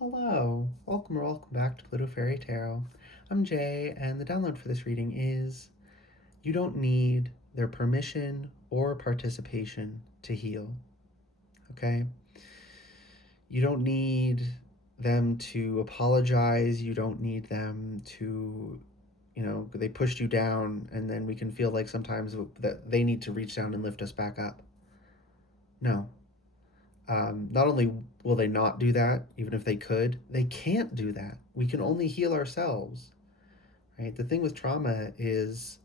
Hello, welcome back to Pluto Fairy Tarot. I'm Jay, and the download for this reading is you don't need their permission or participation to heal, okay? You don't need them to apologize, you don't need them to, they pushed you down, and then we can feel like sometimes that they need to reach down and lift us back up. No. Not only will they not do that, even if they could, they can't do that. We can only heal ourselves, right? The thing with trauma is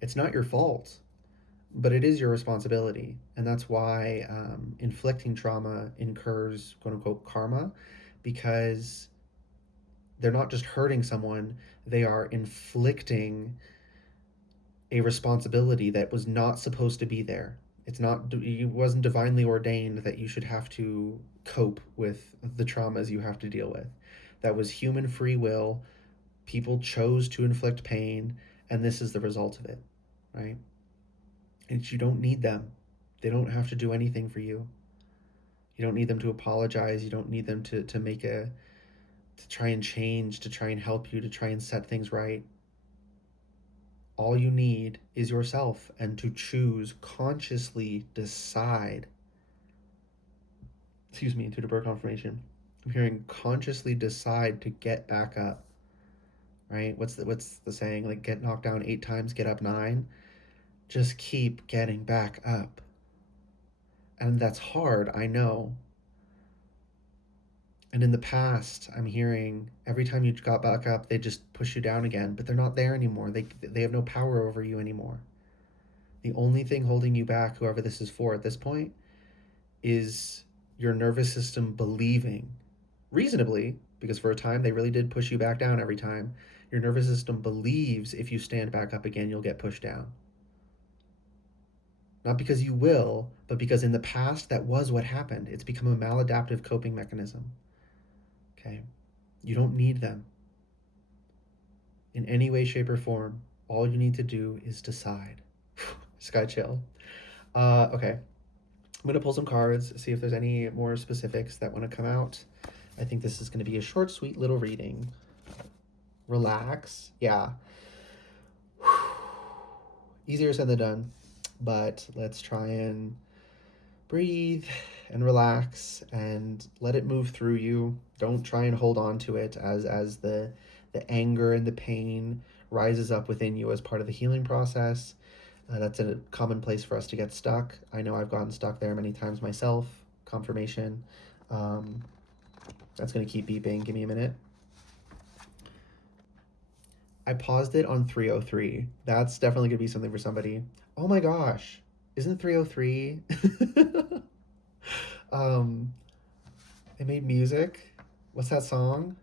it's not your fault, but it is your responsibility. And that's why inflicting trauma incurs quote unquote karma, because they're not just hurting someone, they are inflicting a responsibility that was not supposed to be there. It wasn't divinely ordained that you should have to cope with the traumas you have to deal with. That was human free will. People chose to inflict pain, and this is the result of it, right? And you don't need them. They don't have to do anything for you. You don't need them to apologize. You don't need them to try and change, to try and help you, to try and set things right. All you need is yourself, and to choose, consciously decide. Excuse me, to the birth confirmation. I'm hearing consciously decide to get back up. Right? What's the saying? Like, get knocked down 8 times, get up 9. Just keep getting back up. And that's hard, I know. And in the past, I'm hearing every time you got back up, they just push you down again, but they're not there anymore. They have no power over you anymore. The only thing holding you back, whoever this is for at this point, is your nervous system believing, reasonably, because for a time they really did push you back down every time. Your nervous system believes if you stand back up again, you'll get pushed down. Not because you will, but because in the past that was what happened. It's become a maladaptive coping mechanism. Okay? You don't need them in any way, shape, or form. All you need to do is decide. Sky chill. Okay. I'm going to pull some cards, see if there's any more specifics that want to come out. I think this is going to be a short, sweet little reading. Relax. Yeah. Easier said than done, but let's try and breathe and relax and let it move through you. Don't try and hold on to it as the anger and the pain rises up within you as part of the healing process. That's a common place for us to get stuck. I know I've gotten stuck there many times myself. Confirmation. That's going to keep beeping. Give me a minute. I paused it on 303. That's definitely going to be something for somebody. Oh my gosh. Isn't 303? It made music. What's that song?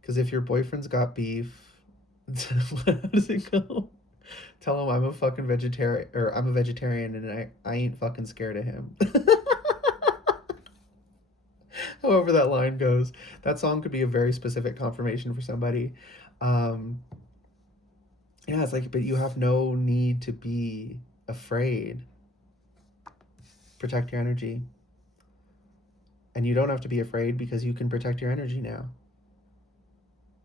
Because if your boyfriend's got beef, how does it go? Tell him I'm a fucking vegetarian, or I'm a vegetarian, and I ain't fucking scared of him. However that line goes, that song could be a very specific confirmation for somebody. Um, yeah, it's like, but you have no need to be afraid. Protect your energy. And you don't have to be afraid because you can protect your energy now.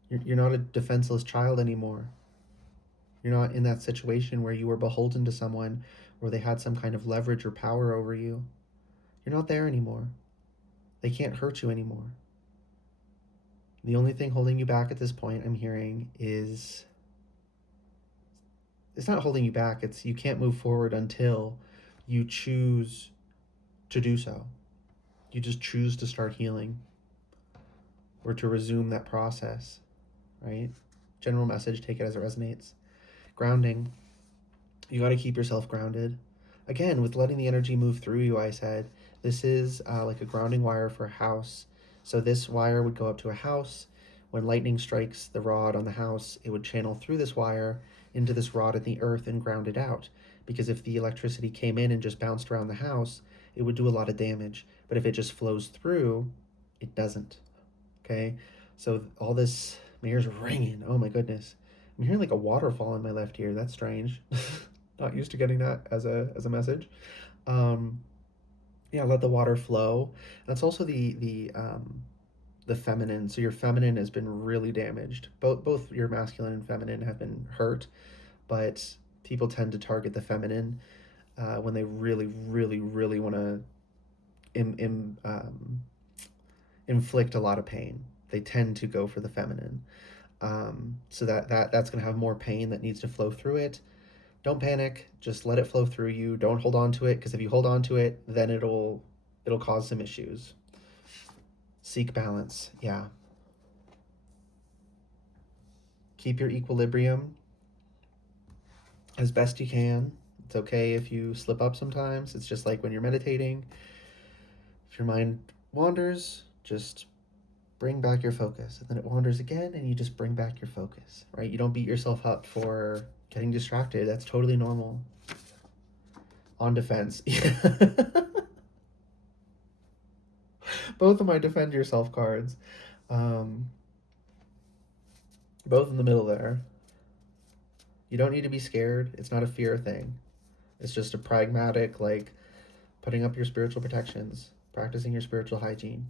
You're not a defenseless child anymore. You're not in that situation where you were beholden to someone or they had some kind of leverage or power over you. You're not there anymore. They can't hurt you anymore. The only thing holding you back at this point, I'm hearing, is it's not holding you back. It's you can't move forward until you choose to do so. You just choose to start healing or to resume that process, right? General message, take it as it resonates. Grounding. You got to keep yourself grounded. Again, with letting the energy move through you, I said, this is like a grounding wire for a house. So this wire would go up to a house. When lightning strikes the rod on the house, it would channel through this wire into this rod in the earth and ground it out. Because if the electricity came in and just bounced around the house, it would do a lot of damage. But if it just flows through, it doesn't. Okay? So all this, my ears are ringing. Oh my goodness. I'm hearing like a waterfall in my left ear. That's strange. Not used to getting that as a message. Yeah, let the water flow. That's also the the feminine. So your feminine has been really damaged. Both your masculine and feminine have been hurt, but people tend to target the feminine when they really, really, really want to inflict a lot of pain. They tend to go for the feminine. So that's going to have more pain that needs to flow through it. Don't panic. Just let it flow through you. Don't hold on to it, because if you hold on to it, then it'll cause some issues. Seek balance. Yeah. Keep your equilibrium as best you can. It's okay if you slip up sometimes. It's just like when you're meditating. If your mind wanders, just bring back your focus. And then it wanders again, and you just bring back your focus, right? You don't beat yourself up for getting distracted. That's totally normal. On defense. Both of my defend yourself cards. Both in the middle there. You don't need to be scared. It's not a fear thing. It's just a pragmatic, like, putting up your spiritual protections, practicing your spiritual hygiene.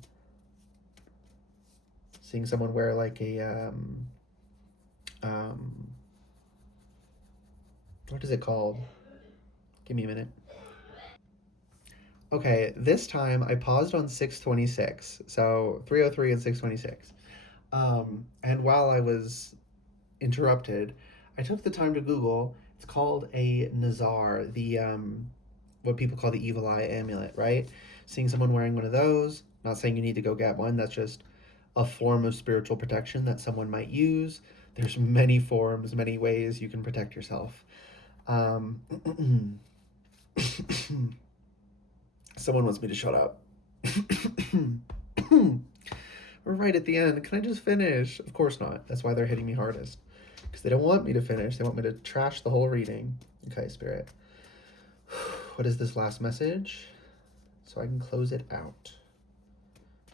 Seeing someone wear like a what is it called? Give me a minute. Okay, this time I paused on 626. So 303 and 626. And while I was interrupted, I took the time to Google. It's called a Nazar, the what people call the evil eye amulet, right? Seeing someone wearing one of those, not saying you need to go get one, that's just a form of spiritual protection that someone might use. There's many forms, many ways you can protect yourself. Someone wants me to shut up. We're right at the end. Can I just finish? Of course not. That's why they're hitting me hardest. Because they don't want me to finish. They want me to trash the whole reading. Okay, Spirit. What is this last message? So I can close it out.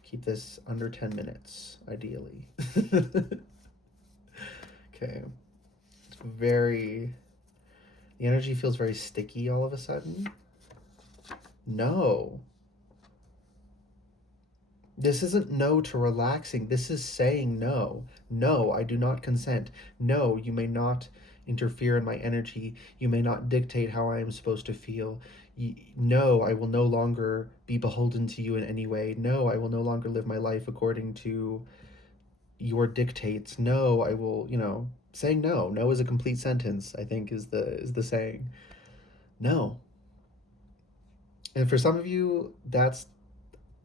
Keep this under 10 minutes, ideally. Okay. It's very... The energy feels very sticky all of a sudden. No. This isn't no to relaxing. This is saying no. No, I do not consent. No, you may not interfere in my energy. You may not dictate how I am supposed to feel. No, I will no longer be beholden to you in any way. No, I will no longer live my life according to your dictates. No, I will, saying no. No is a complete sentence, I think is the saying. No. And for some of you, that's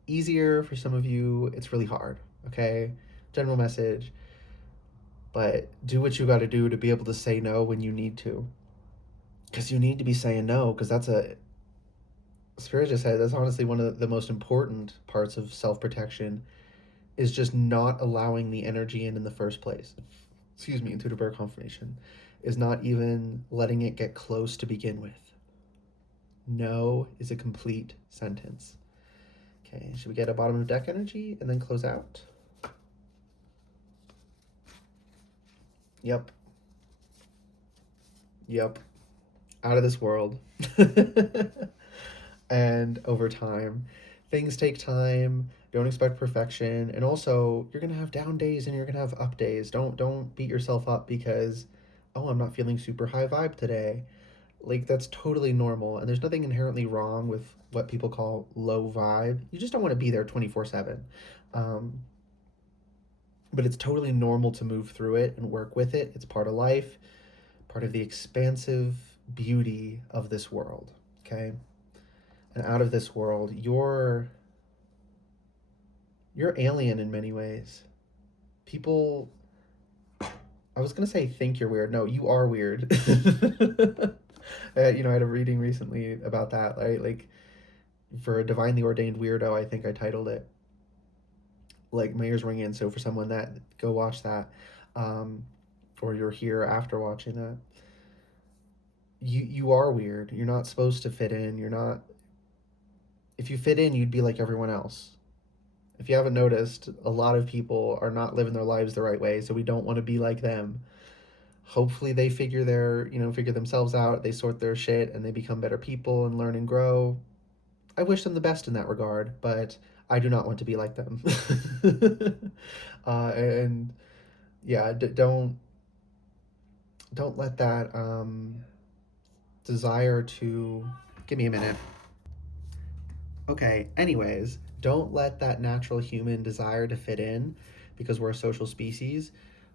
easier. For some of you, it's really hard. Okay? General message. But do what you got to do to be able to say no when you need to. Because you need to be saying no, because Spirit just said, that's honestly one of the most important parts of self-protection, is just not allowing the energy in the first place. Excuse me, intuitive birth confirmation. Is not even letting it get close to begin with. No is a complete sentence. Okay, should we get a bottom of deck energy and then close out? Yep. Out of this world. And over time, things take time. Don't expect perfection. And also, you're gonna have down days and you're gonna have up days. Don't beat yourself up because, oh, I'm not feeling super high vibe today. Like, that's totally normal, and there's nothing inherently wrong with what people call low vibe. You just don't want to be there 24/7. But it's totally normal to move through it and work with it. It's part of life, part of the expansive beauty of this world, okay? And out of this world, you're alien in many ways. People, I was gonna say think you're weird. No, you are weird. I had a reading recently about that, right? Like, for a divinely ordained weirdo, I think I titled it. Like, my ears ringing. So for someone that, go watch that, or you're here after watching that. You are weird. You're not supposed to fit in. You're not. If you fit in, you'd be like everyone else. If you haven't noticed, a lot of people are not living their lives the right way, so we don't want to be like them. Hopefully they figure themselves out, they sort their shit, and they become better people and learn and grow. I wish them the best in that regard, but I do not want to be like them. And yeah, don't let that desire to give me a minute. Okay, anyways, don't let that natural human desire to fit in, because we're a social species,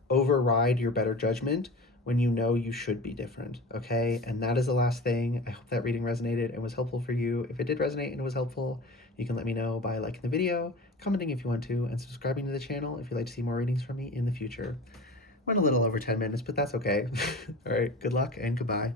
override your better judgment when you know you should be different. Okay, and that is the last thing. I hope that reading resonated and was helpful for you. If it did resonate and it was helpful, you can let me know by liking the video, commenting if you want to, and subscribing to the channel if you'd like to see more readings from me in the future. Went a little over 10 minutes, but that's okay. All right, good luck and goodbye.